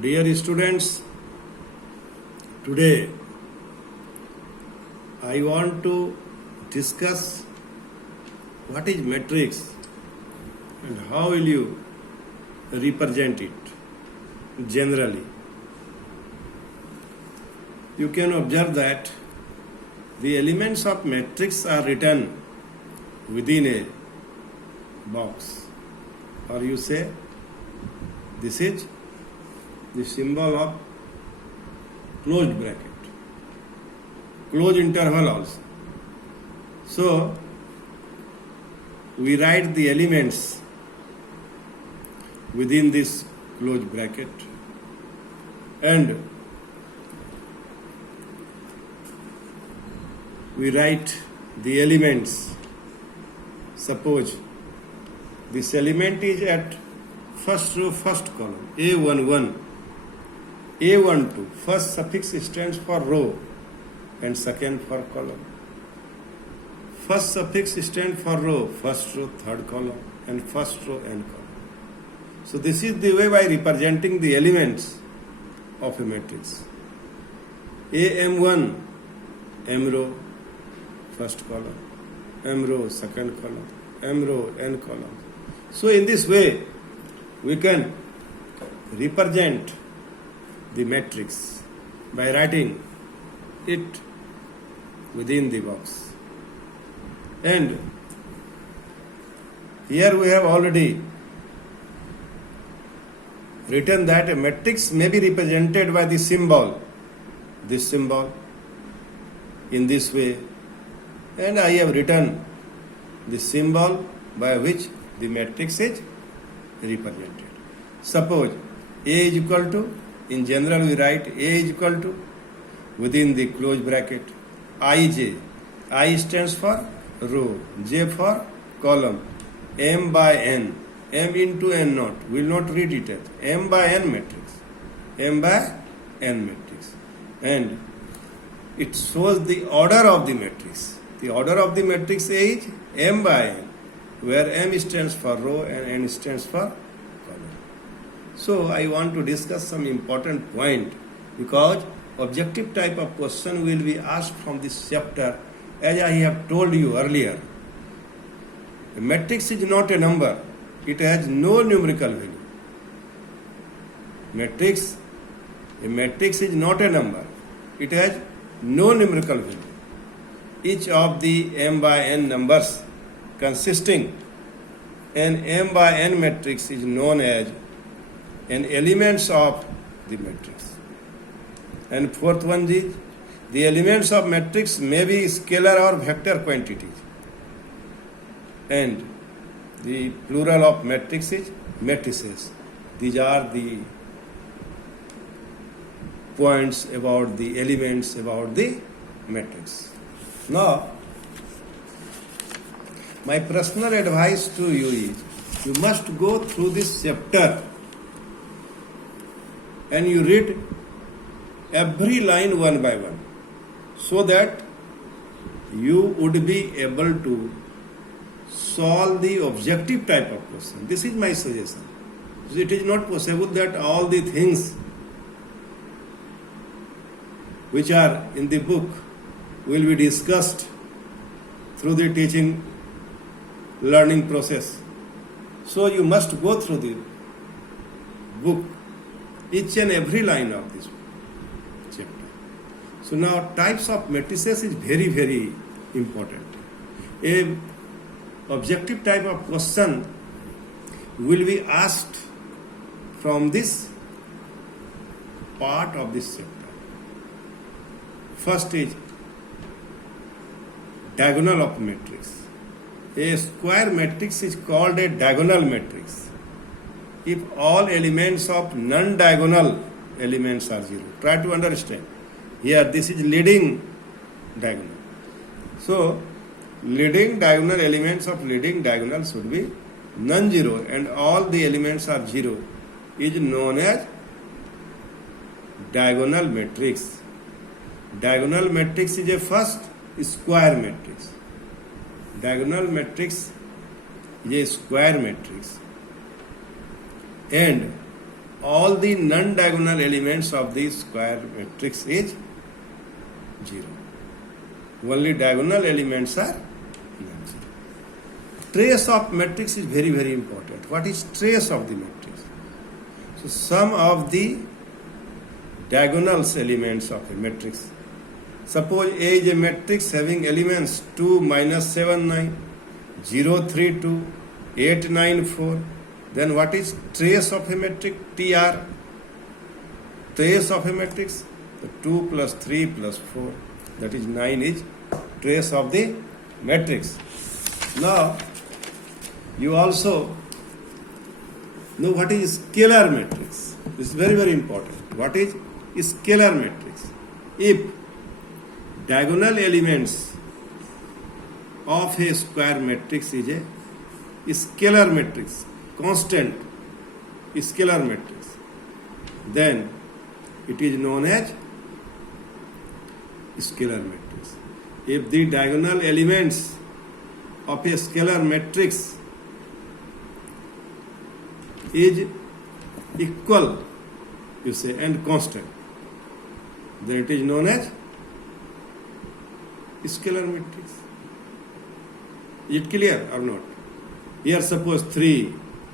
Dear students, today I want to discuss what is matrix and how will you represent it generally. You can observe that the elements of matrix are written within a box, or you say this is the symbol of closed bracket, closed interval also. So we write the elements within this closed bracket and we write the elements. Suppose this element is at first row, first column, A11, A12. First suffix stands for row and second for column. First suffix stands for row, first row, third column, and first row, n column. So this is the way by representing the elements of a matrix. AM1, M row, first column, M row, second column, M row, n column. So in this way, we can represent the matrix by writing it within the box. And here we have already written that a matrix may be represented by the symbol, this symbol, in this way. And I have written the symbol by which the matrix is represented. Suppose A is equal to, in general we write A is equal to, within the closed bracket, Ij. I stands for row, J for column, M by N, M into N naught, we will not read it as M by N matrix, M by N matrix. And it shows the order of the matrix. The order of the matrix is M by N, where M stands for row and N stands for column. So I want to discuss some important point because objective type of question will be asked from this chapter. As I have told you earlier, a matrix is not a number. It has no numerical value. A matrix is not a number. It has no numerical value. Each of the M by N numbers consisting an M by N matrix is known as an elements of the matrix. And fourth one is the elements of matrix may be scalar or vector quantities. And the plural of matrix is matrices. These are the points about the elements about the matrix. Now, my personal advice to you is you must go through this chapter and you read every line one by one so that you would be able to solve the objective type of question. This is my suggestion. It is not possible that all the things which are in the book will be discussed through the teaching learning process. So you must go through the book, each and every line of this chapter. So now types of matrices is very, very important. A objective type of question will be asked from this part of this chapter. First is diagonal of matrix. A square matrix is called a diagonal matrix if all elements of non-diagonal elements are zero. Try to understand. Here this is leading diagonal. So leading diagonal elements of leading diagonal should be non-zero and all the elements are zero is known as diagonal matrix. Diagonal matrix is a first square matrix. Diagonal matrix is a square matrix. And all the non-diagonal elements of the square matrix is 0. Only diagonal elements are not 0. Trace of matrix is very, very important. What is trace of the matrix? So sum of the diagonals elements of a matrix. Suppose A is a matrix having elements 2, -7, 9, 0, 3, 2, 8, 9, 4. Then what is trace of a matrix? TR. Trace of a matrix. The 2 plus 3 plus 4. That is 9 is trace of the matrix. Now, you also know what is scalar matrix. This is very, very important. What is scalar matrix? If diagonal elements of a square matrix is a scalar matrix, constant scalar matrix, then it is known as scalar matrix. If the diagonal elements of a scalar matrix is equal, you say, and constant, then it is known as scalar matrix. Is it clear or not? Here suppose 3,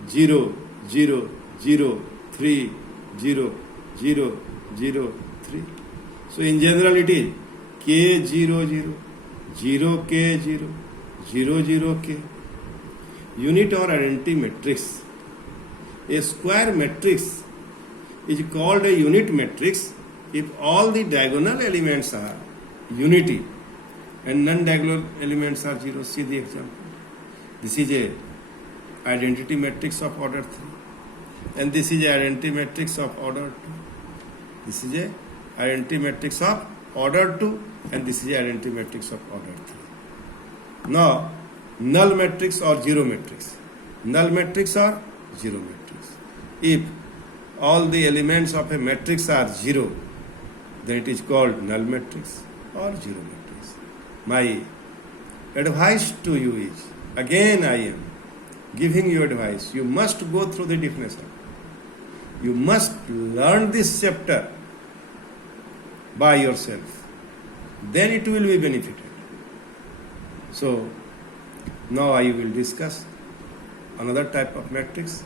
0, 0, 0, 3, 0, 0, 0, 3. So in general it is K 0, 0, 0 K 0, 0, 0 K. Unit or identity matrix. A square matrix is called a unit matrix if all the diagonal elements are unity and non-diagonal elements are 0. See the example. This is a identity matrix of order 3 and this is a identity matrix of order 2. This is a identity matrix of order 2 and this is a identity matrix of order 3. Now, null matrix or zero matrix. Null matrix or zero matrix. If all the elements of a matrix are 0, then it is called null matrix or zero matrix. My advice to you is, again I am giving you advice, you must go through the definition. You must learn this chapter by yourself. Then it will be benefited. So, now I will discuss another type of matrix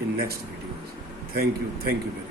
in next videos. Thank you very much.